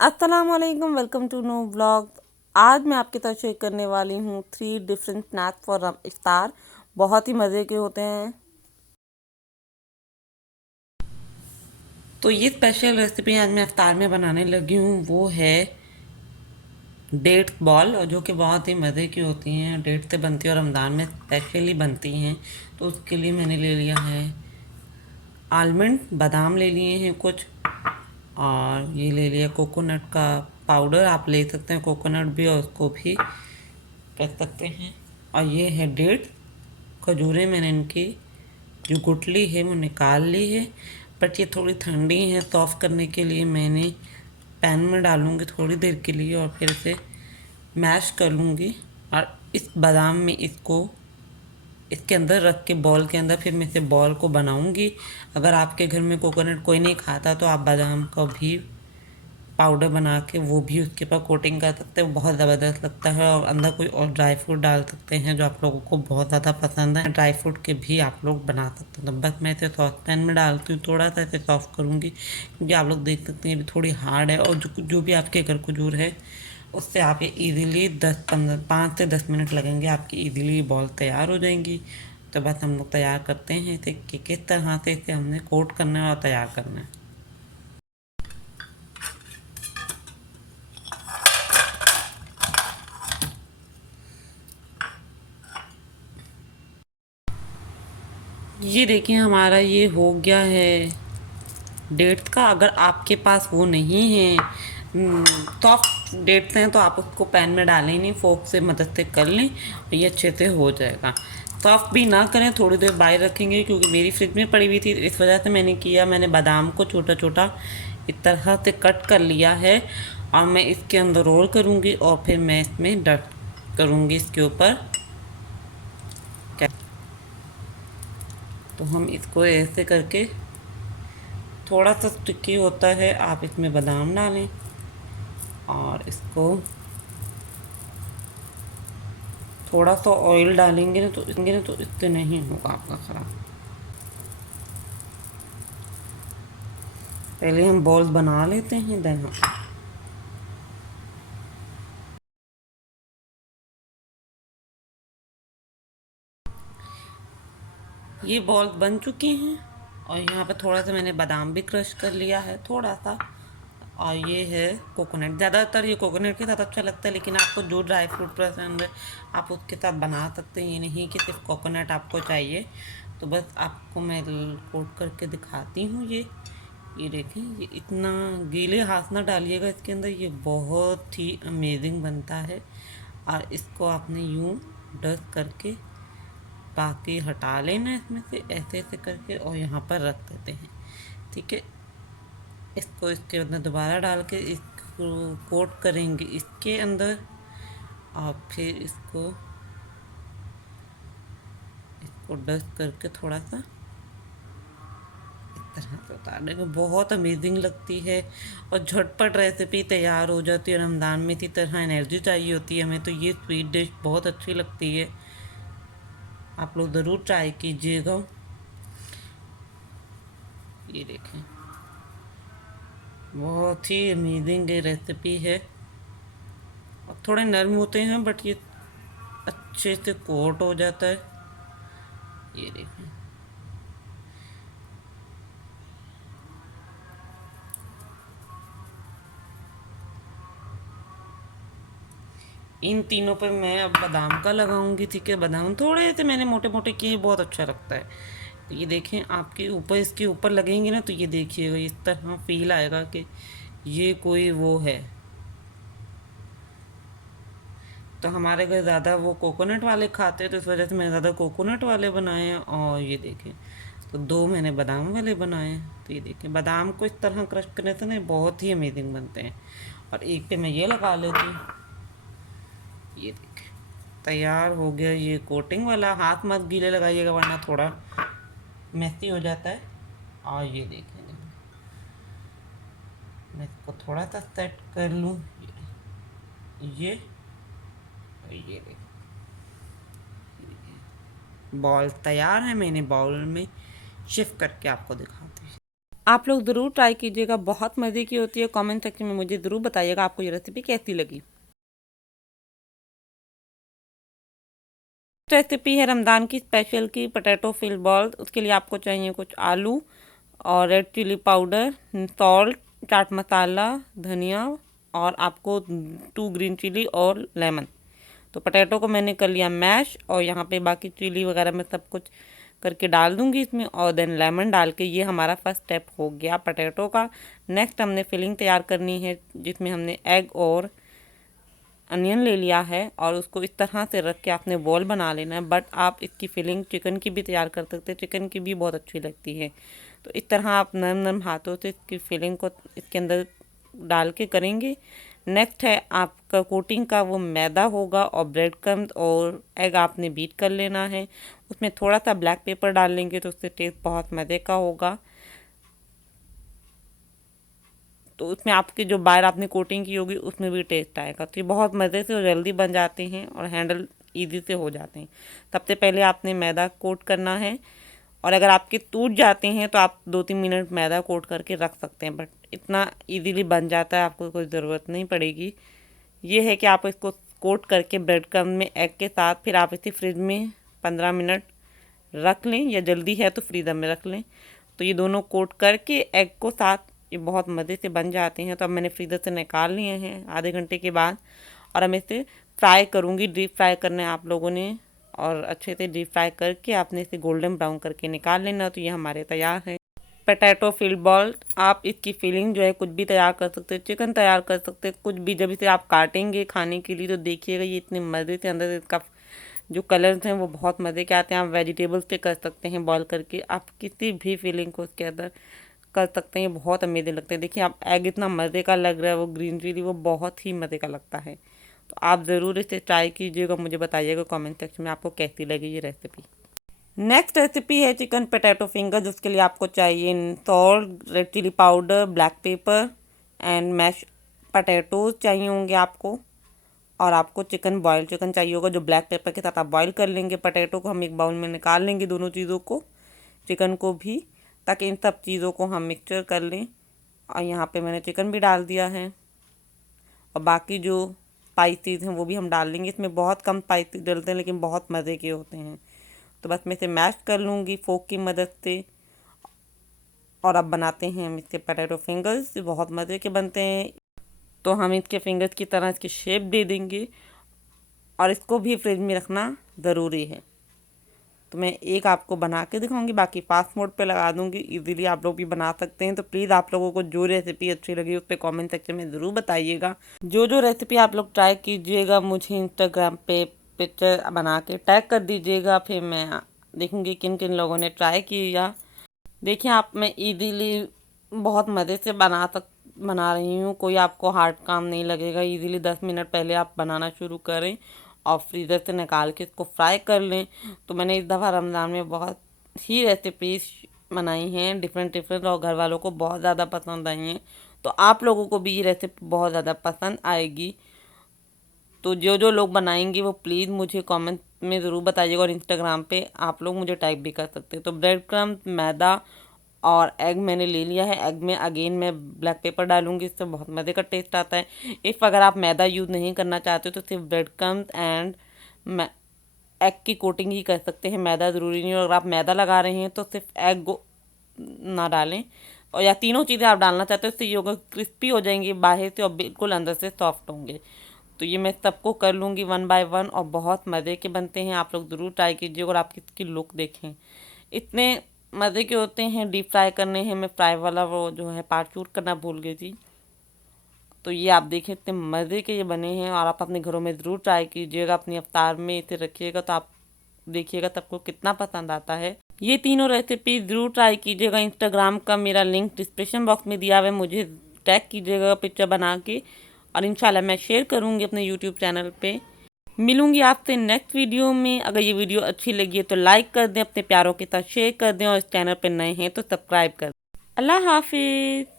अस्सलाम वालेकुम, welcome to know vlog. आज मैं आपके साथ शेयर करने वाली हूँ 3 डिफरेंट स्नैक्स फॉर इफ्तार। बहुत ही मज़े के होते हैं। तो ये स्पेशल रेसिपी आज मैं इफ्तार में बनाने लगी हूँ, वो है डेट बॉल, और जो कि बहुत ही मज़े की होती हैं। डेट से बनती है और रमज़ान में स्पेशली बनती हैं। तो उसके लिए मैंने ले लिया है आलमंड, बादाम ले लिए हैं कुछ, और ये ले लिया कोकोनट का पाउडर। आप ले सकते हैं कोकोनट भी और उसको भी कर सकते हैं। और ये है डेट, खजूरें मैंने इनकी जो गुठली है वो निकाल ली है, बट ये थोड़ी ठंडी है। सॉफ्ट करने के लिए मैंने पैन में डालूँगी थोड़ी देर के लिए और फिर इसे मैश कर लूँगी। और इस बादाम में इसको इसके अंदर रख के बॉल के अंदर फिर मैं इसे बॉल को बनाऊँगी। अगर आपके घर में कोकोनट कोई नहीं खाता तो आप बादाम का भी पाउडर बना के वो भी उसके ऊपर कोटिंग कर सकते हैं, वो बहुत ज़बरदस्त लगता है। और अंदर कोई और ड्राई फ्रूट डाल सकते हैं जो आप लोगों को बहुत ज़्यादा पसंद है। ड्राई फ्रूट के भी आप लोग बना सकते हैं। तो बस मैं इसे सॉस पैन में डालती हूँ, थोड़ा सा इसे सॉफ्ट करूँगी क्योंकि आप लोग देख सकते हैं अभी थोड़ी हार्ड है। और जो भी आपके घर खजूर है उससे आप ये ईज़िली 5 से 10 मिनट लगेंगे, आपकी ईज़िली बॉल तैयार हो जाएंगी। तो बस हम लोग तैयार करते हैं इसे कि किस तरह से इसे हमने कोट करना है और तैयार करना है। ये देखिए हमारा ये हो गया है डेट्स का। अगर आपके पास वो नहीं है, सॉफ्ट डेट्स हैं, तो आप उसको पैन में डालें नहीं, फोक से मदद से कर लें, ये अच्छे से हो जाएगा। सॉफ्ट भी ना करें, थोड़ी देर बाहर रखेंगे क्योंकि मेरी फ्रिज में पड़ी हुई थी, इस वजह से मैंने किया। मैंने बादाम को छोटा छोटा इस तरह से कट कर लिया है और मैं इसके अंदर रोल करूँगी और फिर मैं इसमें डस्ट करूँगी इसके ऊपर। तो हम इसको ऐसे करके, थोड़ा सा स्टिकी होता है, आप इसमें बादाम डालें और इसको थोड़ा सा ऑयल डालेंगे ना तो इससे नहीं होगा आपका ख़राब। पहले हम बॉल्स बना लेते हैं, देन हम ये बॉल्स बन चुकी हैं। और यहाँ पे थोड़ा सा मैंने बादाम भी क्रश कर लिया है, थोड़ा सा। और ये है कोकोनट। ज़्यादातर ये कोकोनट के साथ अच्छा लगता है, लेकिन आपको जो ड्राई फ्रूट पसंद है आप उसके साथ बना सकते हैं। ये नहीं कि सिर्फ कोकोनट आपको चाहिए। तो बस आपको मैं कोट करके दिखाती हूँ। ये देखें, ये इतना गीले हाथ ना डालिएगा इसके अंदर, ये बहुत ही अमेजिंग बनता है। और इसको आपने यूँ डस्ट करके बाकी हटा लेना इसमें से, ऐसे ऐसे करके, और यहाँ पर रख देते हैं। ठीक है, इसको इसके अंदर दोबारा डाल के इसको कोट करेंगे इसके अंदर। और फिर इसको इसको डस्ट करके थोड़ा सा इस तरह से उतारने को बहुत अमेजिंग लगती है और झटपट रेसिपी तैयार हो जाती है। रमज़ान में इसी तरह एनर्जी चाहिए होती है हमें, तो ये स्वीट डिश बहुत अच्छी लगती है। आप लोग ज़रूर ट्राई कीजिएगा। ये देखें, बहुत ही अमेजिंग ये रेसिपी है। और थोड़े नरम होते हैं बट ये अच्छे से कोट हो जाता है। ये देखें, इन तीनों पर मैं अब बादाम का लगाऊंगी। ठीक है, बादाम थोड़े से मैंने मोटे मोटे किए, बहुत अच्छा लगता है। तो ये देखें, आपके ऊपर इसके ऊपर लगेंगे ना तो ये देखिएगा इस तरह फील आएगा कि ये कोई वो है। तो हमारे घर ज़्यादा वो कोकोनट वाले खाते हैं, तो इस वजह से मैंने ज़्यादा कोकोनट वाले बनाए हैं। और ये देखें, तो 2 मैंने बादाम वाले बनाए हैं। तो ये देखें, बादाम को इस तरह क्रश करने से ना बहुत ही अमेजिंग बनते हैं। और एक पे मैं ये लगा लेती हूँ। ये देखें, तैयार हो गया ये कोटिंग वाला। हाथ मत गीले लगाइएगा वरना थोड़ा मैसी हो जाता है। और ये देखें, मैं इसको थोड़ा सा सेट कर लूँ। ये ये देखें, बॉल तैयार है। मैंने बाउल में शिफ्ट करके आपको दिखाती हूँ। आप लोग ज़रूर ट्राई कीजिएगा, बहुत मज़े की होती है। कमेंट सेक्शन में मुझे ज़रूर बताइएगा आपको ये रेसिपी कैसी लगी। रेसिपी है रमज़ान की स्पेशल की पोटैटो फिल बॉल। उसके लिए आपको चाहिए कुछ आलू और red chilli powder, salt, chaat masala, धनिया और आपको 2 ग्रीन चिली और लेमन। तो पोटैटो को मैंने कर लिया मैश और यहाँ पे बाकी चिली वगैरह मैं सब कुछ करके डाल दूंगी इसमें और देन लेमन डाल के ये हमारा फर्स्ट स्टेप हो गया पोटैटो का। नेक्स्ट हमने फिलिंग तैयार करनी है जिसमें हमने एग और अनियन ले लिया है और उसको इस तरह से रख के आपने बॉल बना लेना है। बट आप इसकी फिलिंग चिकन की भी तैयार कर सकते हैं, चिकन की भी बहुत अच्छी लगती है। तो इस तरह आप नरम नरम हाथों से इसकी फिलिंग को इसके अंदर डाल के करेंगे। नेक्स्ट है आपका कोटिंग का वो मैदा होगा और ब्रेड क्रम्स और एग आपने बीट कर लेना है। उसमें थोड़ा सा ब्लैक पेपर डाल लेंगे तो उससे टेस्ट बहुत मज़े का होगा। तो उसमें आपकी जो बाहर आपने कोटिंग की होगी उसमें भी टेस्ट आएगा। तो ये बहुत मज़े से और जल्दी बन जाते हैं और हैंडल ईजी से हो जाते हैं। सबसे पहले आपने मैदा कोट करना है और अगर आपके टूट जाते हैं तो आप 2-3 मिनट मैदा कोट करके रख सकते हैं, बट इतना इजीली बन जाता है, आपको कोई ज़रूरत नहीं पड़ेगी। ये है कि आप इसको कोट करके ब्रेड क्रम्ब में एग के साथ फिर आप इसे फ्रिज में 15 मिनट रख लें या जल्दी है तो फ्रीज़र में रख लें। तो ये दोनों कोट करके एग को साथ ये बहुत मज़े से बन जाते हैं। तो अब मैंने फ्रीज़र से निकाल लिए हैं आधे घंटे के बाद और अब इसे फ्राई करूँगी। डीप फ्राई करना है आप लोगों ने और अच्छे से डीप फ्राई करके आपने इसे गोल्डन ब्राउन करके निकाल लेना। तो ये हमारे तैयार है पोटैटो फिल बॉल। आप इसकी फिलिंग जो है कुछ भी तैयार कर सकते हैं, चिकन तैयार कर सकते हैं, कुछ भी। जब इसे आप काटेंगे खाने के लिए तो देखिएगा ये इतने मज़े से अंदर इसका जो कलर्स हैं वो बहुत मज़े के आते हैं। आप वेजिटेबल्स पे कर सकते हैं बॉईल करके, आप किसी भी फिलिंग को उसके अंदर कर सकते हैं, बहुत अमेजिंग लगते हैं। देखिए आप एग इतना मज़े का लग रहा है, वो ग्रीन चिली वो बहुत ही मज़े का लगता है। तो आप ज़रूर इसे ट्राई कीजिएगा, मुझे बताइएगा कमेंट सेक्शन में आपको कैसी लगी ये रेसिपी। नेक्स्ट रेसिपी है चिकन पोटैटो फिंगर। जिसके लिए आपको चाहिए salt, red chilli powder, black pepper and mash potatoes चाहिए होंगे आपको। और आपको चिकन बॉयल चिकन चाहिए होगा जो ब्लैक पेपर के साथ आप बॉयल कर लेंगे। पोटैटो को हम एक बाउल में निकाल लेंगे, दोनों चीज़ों को, चिकन को भी, ताकि इन सब चीज़ों को हम मिक्सचर कर लें। और यहाँ पे मैंने चिकन भी डाल दिया है और बाकी जो स्पाइसेस हैं वो भी हम डाल लेंगे। इसमें बहुत कम स्पाइसेस डलते हैं लेकिन बहुत मज़े के होते हैं। तो बस मैं इसे मैश कर लूँगी फोक की मदद से। और अब बनाते हैं हम इसके पोटैटो फिंगर्स, बहुत मज़े के बनते हैं। तो हम इसके फिंगर्स की तरह इसकी शेप दे देंगे और इसको भी फ्रिज में रखना ज़रूरी है। तो मैं एक आपको बना के दिखाऊंगी, बाकी फास्ट मोड पे लगा दूंगी, इजीली आप लोग भी बना सकते हैं। तो प्लीज़ आप लोगों को जो रेसिपी अच्छी लगी उस पर कमेंट सेक्शन में ज़रूर बताइएगा। जो जो रेसिपी आप लोग ट्राई कीजिएगा मुझे इंस्टाग्राम पे पिक्चर बना के टैग कर दीजिएगा, फिर मैं देखूँगी किन किन लोगों ने ट्राई किया। देखिए आप मैं इजीली बहुत मज़े से बना रही हूँ, कोई आपको हार्ड काम नहीं लगेगा। इजीली 10 मिनट पहले आप बनाना शुरू करें और फ्रीज़र से निकाल के इसको फ्राई कर लें। तो मैंने इस दफ़ा रमज़ान में बहुत ही रेसिपीज बनाई हैं डिफरेंट डिफरेंट और घर वालों को बहुत ज़्यादा पसंद आई हैं। तो आप लोगों को भी ये रेसिपी बहुत ज़्यादा पसंद आएगी। तो जो जो लोग बनाएंगे वो प्लीज़ मुझे कमेंट में ज़रूर बताइएगा और इंस्टाग्राम पे आप लोग मुझे टैग भी कर सकते हैं। तो ब्रेड क्रम्ब, मैदा और एग मैंने ले लिया है। एग में अगेन मैं ब्लैक पेपर डालूंगी, इससे बहुत मज़े का टेस्ट आता है। इफ़ अगर आप मैदा यूज़ नहीं करना चाहते तो सिर्फ ब्रेड क्रम्ब एंड एग की कोटिंग ही कर सकते हैं, मैदा ज़रूरी नहीं। और अगर आप मैदा लगा रहे हैं तो सिर्फ एग ना डालें और या तीनों चीज़ें आप डालना चाहते हो, इससे ये होगा क्रिस्पी हो जाएंगे बाहर से और बिल्कुल अंदर से सॉफ्ट होंगे। तो ये मैं सबको कर लूँगी 1 बाय 1 और बहुत मज़े के बनते हैं। आप लोग ज़रूर ट्राई कीजिए और आप इसकी लुक देखें, इतने मज़े के होते हैं। डीप फ्राई करने हैं, मैं फ्राई वाला वो जो है पार्ट शूट करना भूल गई थी। तो ये आप देखिए इतने मज़े के ये बने हैं और आप अपने घरों में ज़रूर ट्राई कीजिएगा, अपनी अवतार में इसे रखिएगा तो आप देखिएगा सबको कितना पसंद आता है। ये तीनों रेसिपी ज़रूर ट्राई कीजिएगा। इंस्टाग्राम का मेरा लिंक डिस्क्रिप्शन बॉक्स में दिया हुआ है, मुझे टैग कीजिएगा पिक्चर बना के और इंशाल्लाह मैं शेयर करूँगी अपने यूट्यूब चैनल पे। मिलूंगी आपसे नेक्स्ट वीडियो में। अगर ये वीडियो अच्छी लगी है तो लाइक कर दें, अपने प्यारों के साथ शेयर कर दें और इस चैनल पर नए हैं तो सब्सक्राइब कर दें। अल्लाह हाफिज़।